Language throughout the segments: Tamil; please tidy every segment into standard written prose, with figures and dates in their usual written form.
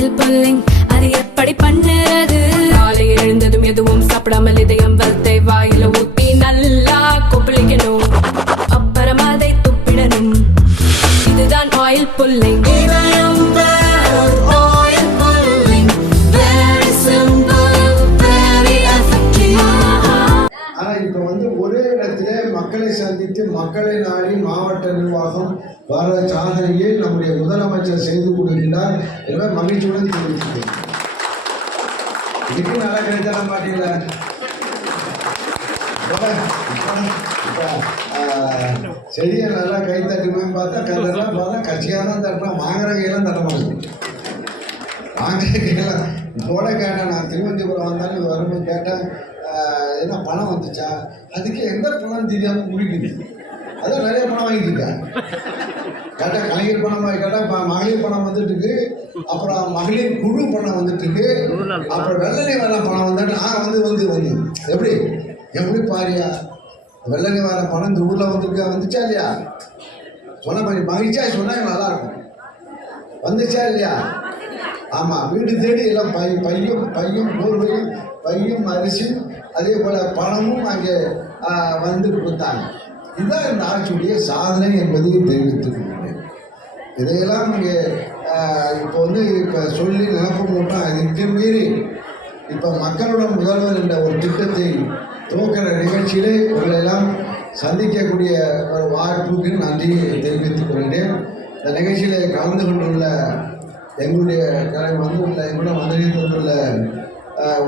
ஆயில் புல்லிங் அது எப்படி பண்ணுறது? காலையில் எழுந்ததும் எதுவும் சாப்பிடாமல் இதயம் வளத்தை வாயில ஊத்தி நல்லா கொப்பளிக்கணும், அப்புறம் அதை துப்பிடணும். இதுதான் ஆயில் புல்லிங். மக்களை சந்தித்து மக்களை நாடி மாவட்ட நிர்வாகம் வர சாதனையை நம்முடைய முதலமைச்சர் செய்து கொடுக்கிறார் என்பதை மகிழ்ச்சியுடன் தெரிவிக்கிறேன். இதுக்கு நல்லா கிடைத்தர மாட்டீங்கள. செடியை நல்லா கை தட்டுமே பார்த்தா கல்லெல்லாம் பார்த்தா கட்சியாக தான் தட்டுறோம், வாங்குற கையெல்லாம் தட்ட மாட்டேன். வாங்குற கையெல்லாம் போல கேட்டேன். நான் திருவனந்தபுரம் வந்தாலும் வரும்போது கேட்டேன், என்ன பணம் வந்துச்சா? அதுக்கு எந்த பணம் தெரியாமல் முடிக்குது. அதான் நிறைய பணம் வாங்கிட்டு இருக்கேன். கேட்டால் கலைஞர் பணம் கேட்டால் மகளிர் பணம் வந்துட்டு இருக்கு, அப்புறம் மகளிர் குழு பணம் வந்துட்டு இருக்கு, அப்புறம் வெள்ளை வார பணம் வந்துட்டு வந்து எப்படி எப்படி பாரியா வெள்ளை வார பணம் இந்த ஊரில் வந்துச்சா இல்லையா? சொன்ன மாதிரி மகிழ்ச்சியா சொன்னால் நல்லா இருக்கும். வந்துச்சா இல்லையா? ஆமாம், வீடு தேடி எல்லாம் பையும் போர்வையும் பையும் அரிசியும் அதே போல் பணமும் அங்கே வந்து கொடுத்தாங்க. இதுதான் இந்த ஆட்சியுடைய சாதனை என்பதை தெரிவித்துக் கொள்கிறேன். இதையெல்லாம் இங்கே இப்போ சொல்லி நினைப்பு போட்டால் அதுக்கு மீறி இப்போ மக்களுடன் முதல்வர் என்ற ஒரு திட்டத்தை துவக்கிற நிகழ்ச்சியிலே உங்களெல்லாம் சந்திக்கக்கூடிய ஒரு வாய்ப்புக்கு நன்றி தெரிவித்துக் கொள்கிறேன். இந்த நிகழ்ச்சியிலே கலந்து கொண்டுள்ள எங்களுடைய எங்களுடைய மதுரையில் தந்துள்ள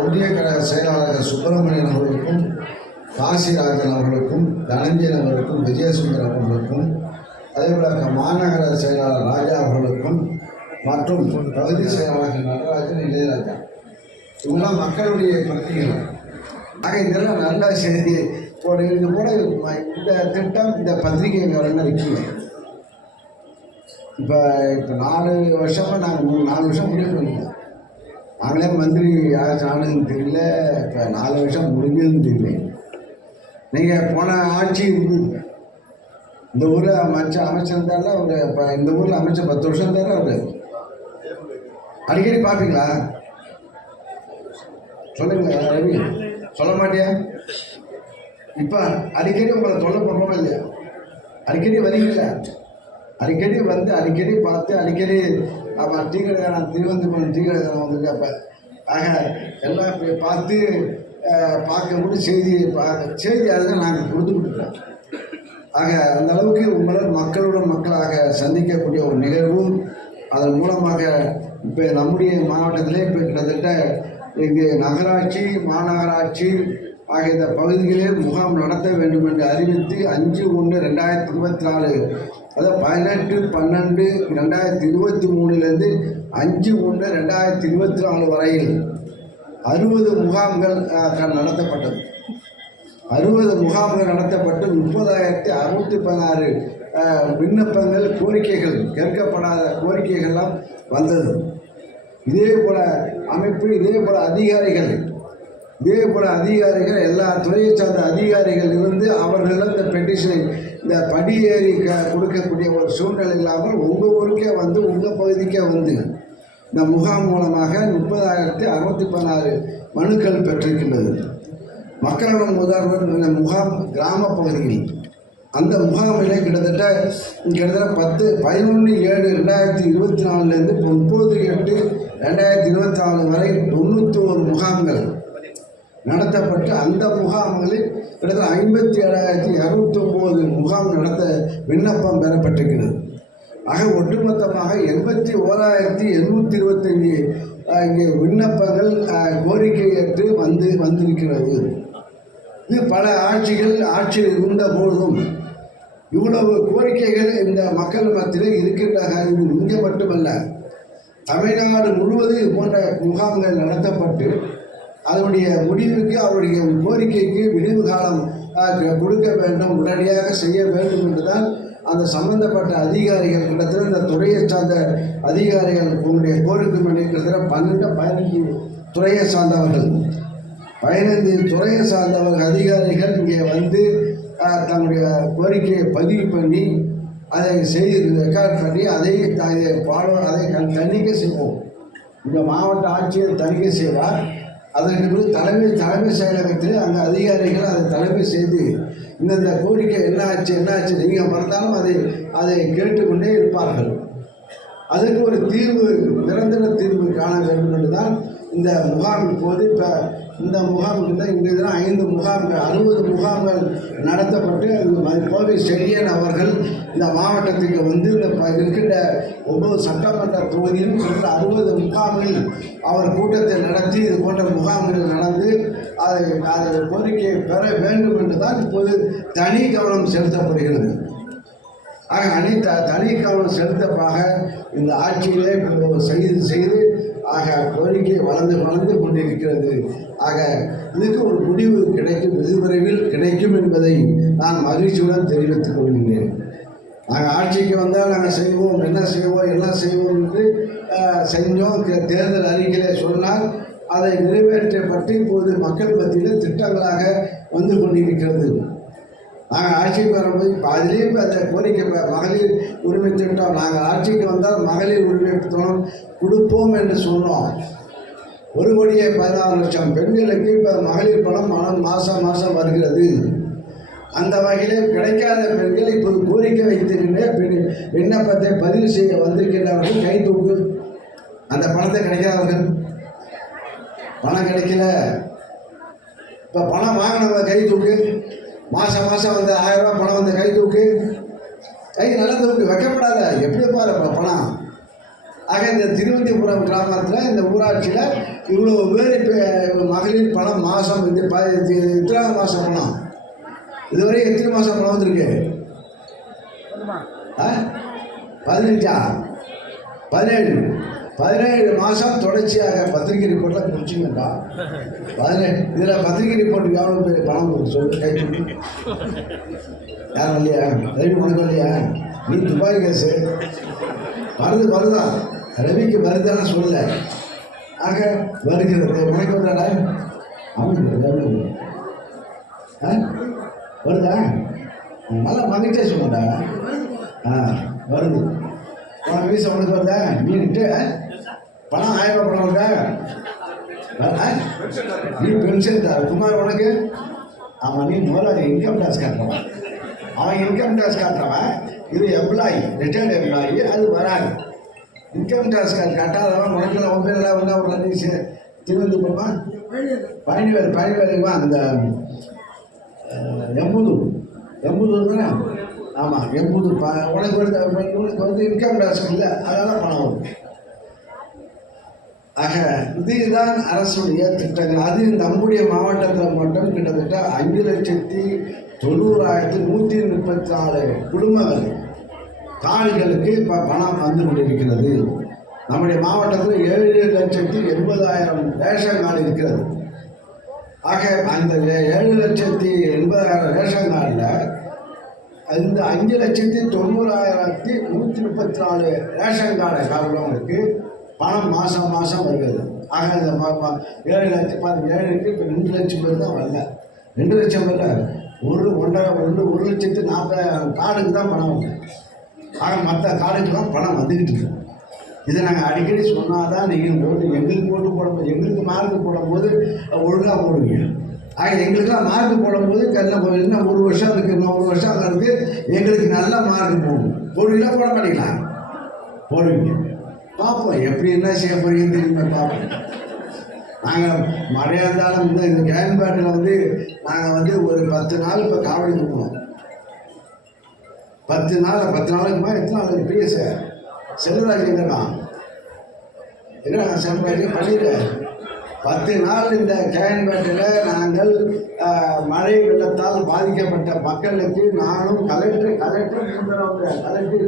ஒன்றிய கழக செயலாளர் சுப்பிரமணியன் அவர்களுக்கும், காசிராஜன் அவர்களுக்கும், தனஞ்சயன் அவர்களுக்கும், விஜயசுந்தர் அவர்களுக்கும், அதேபோல் மாநகர செயலாளர் ராஜா அவர்களுக்கும் மற்றும் பகுதி செயலாளர்கள் நடராஜன், இளையராஜா, இவங்களாம் மக்களுடைய பிரதிகள். ஆக இதெல்லாம் நல்ல செய்தி இது கூட இந்த திட்டம் இந்த பத்திரிகை என்ன வைக்கல. இப்போ 4 வருஷமாக நாங்கள் 4 வருஷம் முடிவு பண்ணிட்டோம். நாங்களே மந்திரி யாராச்சும் ஆனதுன்னு தெரியல, இப்போ 4 வருஷம் முடிஞ்சதுன்னு தெரியல. நீங்கள் போன ஆட்சி இந்த ஊரில் அமைச்சர் இருந்தாலும் அவர் இப்போ இந்த ஊரில் அமைச்சர் 10 வருஷம் இருந்தாலும் அவர் அடிக்கடி பார்ப்பீங்களா? சொல்லுங்க ரவி, சொல்ல மாட்டியா? இப்போ அடிக்கடி உங்களை தொல்லை பண்ணுறோமா இல்லையா? அடிக்கடி வரீங்களா? அடிக்கடி வந்து அடிக்கடி பார்த்து அடிக்கடி ஆமாம் டீ கடை நான் திருவனந்தபுரம் டீ கடை தான் வந்திருக்கேன். அப்போ ஆக எல்லாம் இப்படி பார்த்து பார்க்கும்போது செய்தி அதுதான் நாங்கள் கொடுத்துக்கிட்டுருக்கோம். ஆக அந்த அளவுக்கு உங்களை மக்களுடன் மக்களாக சந்திக்கக்கூடிய ஒரு நிகழ்வு. அதன் மூலமாக இப்போ நம்முடைய மாவட்டத்திலே இப்போ கிட்டத்தட்ட இங்கு நகராட்சி மாநகராட்சி ஆகிய இந்த பகுதிகளிலே முகாம் நடத்த வேண்டும் என்று அறிவித்து 5/1/2024 அதாவது 18/12/2023 5/1/2024 வரையில் 60 முகாம்கள் நடத்தப்பட்டது. 60 முகாம்கள் நடத்தப்பட்டு 30,616 விண்ணப்பங்கள், கோரிக்கைகள், கேட்கப்படாத கோரிக்கைகள்லாம் வந்தது. இதே போல அமைப்பு, இதே போல அதிகாரிகள் எல்லா துறையை சார்ந்த அதிகாரிகள் இருந்து அவர்களிடம் இந்த பெட்டிஷனை இந்த படியேறி கொடுக்கக்கூடிய ஒரு சூழ்நிலை இல்லாமல் உங்கள் ஊருக்கே வந்து உங்கள் பகுதிக்கே வந்து இந்த முகாம் மூலமாக 30,616 மனுக்கள் பெற்றிருக்கின்றது. மக்களிடம் முதல்வர் இந்த முகாம் கிராம பகுதியில் அந்த முகாமிலே கிட்டத்தட்ட 11/7/2024 30/8/2024 வரை 91 முகாம்கள் நடத்தப்பட்டு அந்த முகாம்களில் கிட்டத்தட்ட 57,209 முகாம் நடத்த விண்ணப்பம் பெறப்பட்டிருக்கிறது. ஆக ஒட்டுமொத்தமாக 81,825 இங்கே விண்ணப்பங்கள் கோரிக்கை ஏற்று வந்திருக்கிறது. இது பல ஆட்சியில் இருந்த போதும் இவ்வளவு கோரிக்கைகள் இந்த மக்கள் மத்தியில் இருக்கின்றன. இது இங்கே மட்டுமல்ல, தமிழ்நாடு முழுவதும் இது போன்ற முகாம்கள் நடத்தப்பட்டு அதனுடைய முடிவுக்கு அவருடைய கோரிக்கைக்கு விடிவு காலம் கொடுக்க வேண்டும், உடனடியாக செய்ய வேண்டும் என்றுதான் அந்த சம்பந்தப்பட்ட அதிகாரிகள் கிட்டத்தட்ட இந்த துறையை சார்ந்த அதிகாரிகள் உங்களுடைய கோரிக்கை மணி கிட்டத்தட்ட 12-15 துறையை சார்ந்தவர்கள் 15 துறையை சார்ந்தவர்கள் அதிகாரிகள் இங்கே வந்து தங்களுடைய கோரிக்கையை பதிவு பண்ணி அதை ரெக்கார்ட் பண்ணி அதை தணிக்கை செய்வோம். இந்த மாவட்ட ஆட்சியர் தணிக்கை செய்வார். அதற்கு பிறகு தலைமை செயலகத்தில் அந்த அதிகாரிகள் அதை தலைமை செய்து இந்தந்த கோரிக்கை என்ன ஆச்சு நீங்கள் பார்த்தாலும் அதை கேட்டுக்கொண்டே இருப்பார்கள். அதுக்கு ஒரு தீர்வு, நிரந்தர தீர்வு காண வேண்டும் என்று தான் இந்த முகாம். இப்போது இப்போ இந்த முகாமுக்கு தான் இன்றைய தினம் 5 முகாம்கள் 60 முகாம்கள் நடத்தப்பட்டு கோவை செழியன் அவர்கள் இந்த மாவட்டத்துக்கு வந்து இந்த இருக்கின்ற 9 சட்டமன்ற தொகுதியிலும் 60 முகாம்களில் அவர் கூட்டத்தை நடத்தி இது போன்ற முகாம்கள் நடந்து அதை கோரிக்கையை பெற வேண்டும் என்று தான் இப்போது தனி கவனம் செலுத்தப்படுகிறது. ஆக தனி கவனம் செலுத்தப்பாக இந்த ஆட்சியிலே செய்து கோரிக்கை வளர்ந்து கொண்டிருக்கிறது. இதுக்கு ஒரு முடிவு கிடைக்கும், வெகு விரைவில் கிடைக்கும் என்பதை நான் மகிழ்ச்சியுடன் தெரிவித்துக் கொள்கின்றேன். நாங்கள் ஆட்சிக்கு வந்தால் நாங்கள் செய்வோம், என்ன செய்வோம், எல்லாம் செய்வோம் என்று செஞ்சோம். தேர்தல் அறிக்கையிலே சொன்னால் அதை நிறைவேற்றப்பட்டு இப்போது மக்கள் மத்தியில் திட்டங்களாக வந்து கொண்டிருக்கிறது. நாங்கள் ஆட்சிக்கு வரும்போது அதிலேயும் இப்போ அந்த கோரிக்கை மகளிர் உரிமை திட்டம், நாங்கள் ஆட்சிக்கு வந்தால் மகளிர் உரிமை திட்டம் கொடுப்போம் என்று சொன்னோம். 1,16,00,000 பெண்களுக்கு இப்போ மகளிர் பணம் மாதம் வருகிறது. அந்த வகையிலே கிடைக்காத பெண்கள் இப்போது கோரிக்கை வைத்திருக்கின்ற விண்ணப்பத்தை பதிவு செய்ய வந்திருக்கின்றவர்கள் கை தூக்கு. அந்த பணத்தை கிடைக்காதவர்கள், பணம் கிடைக்கல, இப்போ பணம் வாங்கினவங்க கை தூக்கு. மாதம் வந்து 1000 ரூபா பணம் வந்து கை தூக்கு. கை நல்லா தூக்கு, வைக்கப்படாத. எப்படி பாரு பணம். இந்த திருவந்திபுரம் கிராமத்தில் இந்த ஊராட்சியில் இவ்வளோ பேர் மகளிர் பணம் மாதம் இத்தனை மாதம் பணம் இதுவரை எத்தனை மாதம் பணம் வந்திருக்கு? 17 மாதம் தொடர்ச்சியாக பத்திரிகை ரிப்போர்ட்டில் குறிச்சிங்கப்பா. 17 இதில் பத்திரிகை ரிப்போர்ட்டுக்கு எவ்வளோ பேர் பணம் சொல்லு கை யாரும் இல்லையா? ரவி உனக்கு இல்லையா? நீ துபாய் கேஸு வருதா ரவிக்கு வருதான்னு சொல்ல. வருகிறது உனக்கு வந்தாடா வருதா? நல்லா மகிழ்ச்சியாக சொன்னடா. வருது. உனக்கு வீச உனக்கு வருதா? நீட்டு பணம் 1000 ரூபா பணம் வருதா? நீ பென்ஷன் தான் குமார் உனக்கு. ஆமாம், நீ முதலாளி இன்கம் டேக்ஸ் காட்டுறவன். அவன் இன்கம் டேக்ஸ் காட்டுறவன். இது எம்ப்ளாயி, ரிட்டையர்டு எம்ப்ளாயி, அது வராது. இன்கம் டேக்ஸ் கட்டாதவன் உனக்கு அவன் பேரெல்லாம் வந்து அவர் ரதீஷ் திருவந்திபுரமா பழனிவேலுமா அந்த எம்புதூர் தானே? ஆமாம், எம்புதூர் உனக்கு வந்து இன்கம் டேக்ஸ் இல்லை, அதெல்லாம் பணம் வரும். இதுதான் அரசுடைய திட்டங்கள். அது நம்முடைய மாவட்டத்தில் மட்டும் கிட்டத்தட்ட 5,90,134 குடும்பங்கள் காணிகளுக்கு இப்போ பணம் வந்து கொண்டிருக்கிறது. நம்முடைய மாவட்டத்தில் 7,80,000 ரேஷன் கார்டு இருக்கிறது. அந்த 7,80,000 ரேஷன் கார்டில் இந்த 5,90,134 ரேஷன் கார்டுள்ளவங்களுக்கு பணம் மாதம் வருகிறது. இந்த 7 லட்சம் 7க்கு இப்போ 2 லட்சம் பேர் தான் வரல. 2 லட்சம் பேர் 1,40,000 கார்டுக்கு தான் பணம் வரல. மற்ற காலேஜெலாம் பணம் வந்துக்கிட்டு இருக்கு. இதை நாங்கள் அடிக்கடி சொன்னால் தான் நீங்கள் எங்களுக்கு போடும்போது எங்களுக்கு மார்க்கு போடும்போது ஒழுங்காக போடுவீங்க. எங்களுக்கெல்லாம் மார்க்கு போடும்போது இன்னும் 1 வருஷம் இருக்குது, இன்னும் 1 வருஷம் இருக்குது, எங்களுக்கு நல்ல மார்க் போடுவீங்களா போட மாட்டீங்களா? போடுவீங்க. பார்ப்போம் எப்படி என்ன செய்ய போறீங்கன்னு தெரியுமா பார்ப்போம். நாங்கள் மழையாக இருந்தாலும் இந்த கேன்பேட்டில் வந்து நாங்கள் வந்து ஒரு 10 நாள் இப்போ காவடி தூக்கணும். 10 நாளுக்குமா எத்தனை நாள் பிஎஸ் செல்வராஜ் எங்கண்ணா செல்வராஜ் பண்ணிடு. 10 நாள் இந்த கேன்பேட்டில் நாங்கள் மழை வெள்ளத்தால் பாதிக்கப்பட்ட மக்களுக்கு நானும் கலெக்டர்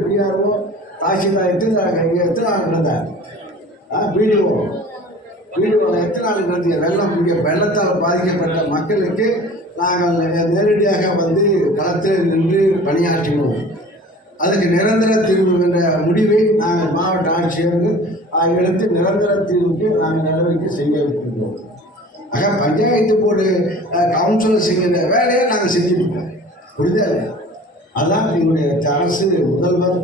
பிஆர்ஓ தாசில்தார் எத்தனை நாள் நடந்தார், பிடிஓ எத்தனை நாள் நடந்தீங்க. இங்கே வெள்ளத்தால் பாதிக்கப்பட்ட மக்களுக்கு நாங்கள் நேரடியாக வந்து களத்தில் நின்று பணியாற்றினோம். அதுக்கு நிரந்தர தீர்வு என்ற முடிவை நாங்கள் மாவட்ட ஆட்சியர்கள் எடுத்து நிரந்தர தீர்வுக்கு நாங்கள் நடவடிக்கை செய்ய இருக்கின்றோம். பஞ்சாயத்து போர்டு கவுன்சிலர் செய்கின்ற வேலையை நாங்கள் செஞ்சுருக்கோம். புரியுதா? அதான் எங்களுடைய அரசு முதல்வர்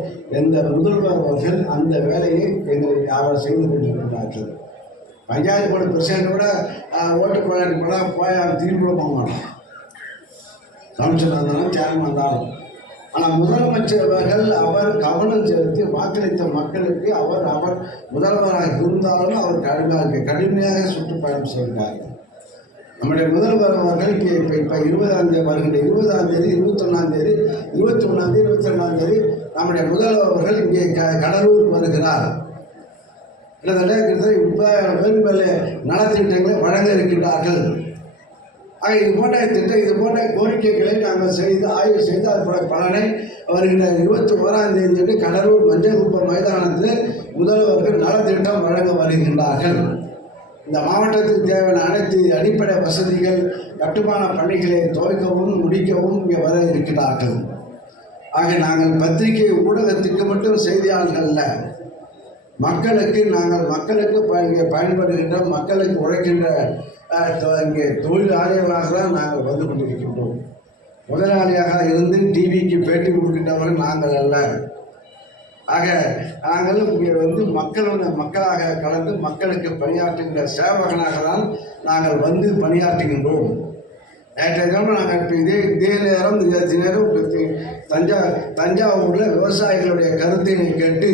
அவர்கள் அந்த வேலையை எங்களுக்கு அவர் செய்து கொண்டிருக்கிறார்கள். பஞ்சாயத்து போர்டு பிரசிடண்ட் கூட ஓட்டு போய் திரும்பி கூட போக மாட்டோம். கவுன்சிலர் இருந்தாலும் சேர்மன் இருந்தாலும். ஆனால் முதலமைச்சர் அவர்கள் அவர் கவனம் செலுத்தி வாக்களித்த மக்களுக்கு அவர் முதல்வராக இருந்தாலும் அவர் கடுமையாக சுற்றுப்பயணம் செய்கிறார். நம்முடைய முதல்வர் அவர்கள் இப்போ 20ஆம் தேதி வருகின்ற 20ஆம் தேதி 21ஆம் தேதி 21ஆம் தேதி 22ஆம் தேதி நம்முடைய முதல்வர் அவர்கள் இங்கே கடலூர் வருகிறார். கிட்டத்தட்ட 30,000 பேர் நலத்திட்டங்களை வழங்க இருக்கின்றார்கள். ஆக இது போன்ற கோரிக்கைகளை நாங்கள் ஆய்வு செய்து அதோட பலனை வருகின்ற 21ஆம் தேதி கடலூர் மஞ்சள்குப்பம் மைதானத்தில் முதல்வர்கள் நலத்திட்டம் வழங்க வருகின்றார்கள். இந்த மாவட்டத்துக்கு தேவையான அனைத்து அடிப்படை வசதிகள் கட்டுமான பணிகளை துவக்கவும் முடிக்கவும் இங்கே வர இருக்கிறார்கள். ஆக நாங்கள் பத்திரிகை ஊடகத்துக்கு மட்டும் செய்தியாளர்கள் அல்ல, மக்களுக்கு பயன்படுகின்ற மக்களுக்கு உழைக்கின்ற இங்கே தொழிலாளிகளாக தான் நாங்கள் வந்து கொண்டிருக்கின்றோம். முதலாளியாக இருந்து டிவிக்கு பேட்டி கொடுக்கின்றவர்கள் நாங்கள் அல்ல. ஆக நாங்கள் இங்கே வந்து மக்களாக கலந்து மக்களுக்கு பணியாற்றுகின்ற சேவகனாக தான் நாங்கள் வந்து பணியாற்றுகின்றோம். நேற்றைய தினம் நாங்கள் இப்போ இதே நேரம் தஞ்சாவூரில் விவசாயிகளுடைய கருத்தினை கேட்டு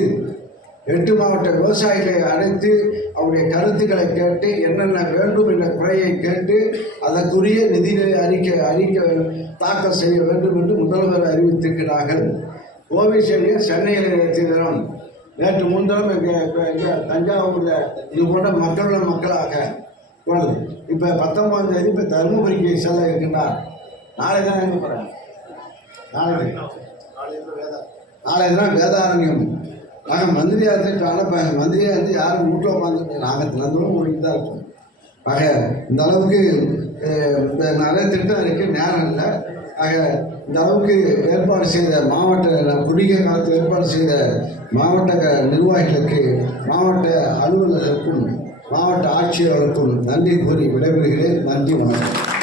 8 மாவட்ட விவசாயிகளை அழைத்து அவருடைய கருத்துக்களை கேட்டு என்னென்ன வேண்டும் என்ற குறையை கேட்டு அதற்குரிய நிதிநிலை அறிக்கை தாக்கல் செய்ய வேண்டும் என்று முதல்வர் அறிவித்திருக்கிறார்கள். கோவிஷீல்டு சென்னையில் நிறுத்தினோம். நேற்று முன்தினம் இங்கே தஞ்சாவூரில் இது போன்ற மக்களாக இப்போ 19ஆம் தேதி இப்போ தருமபுரிக்கு செல்ல இருக்கின்றார். நாளை தான் எங்கே போகிறேன்? நாளை தான் வேதாரண்யம். நாங்கள் மந்திரியார்கிட்ட அனுப்பாங்க. மந்திரியார்த்து யாரும் வீட்டில் உட்காந்து நாங்கள் தினந்தோறும் ஓடிட்டு தான் இருப்போம். ஆக இந்த அளவுக்கு இந்த நிறைய திட்டம் இருக்குது, நேரம் இல்லை. ஆக இந்த அளவுக்கு ஏற்பாடு செய்த குடிக்க காலத்தில் ஏற்பாடு செய்த மாவட்ட நிர்வாகிகளுக்கு, மாவட்ட அலுவலர்களுக்கும், மாவட்ட ஆட்சியர்களுக்கும் நன்றி கூறி விடைபெறுகிறேன். நன்றி, வணக்கம்.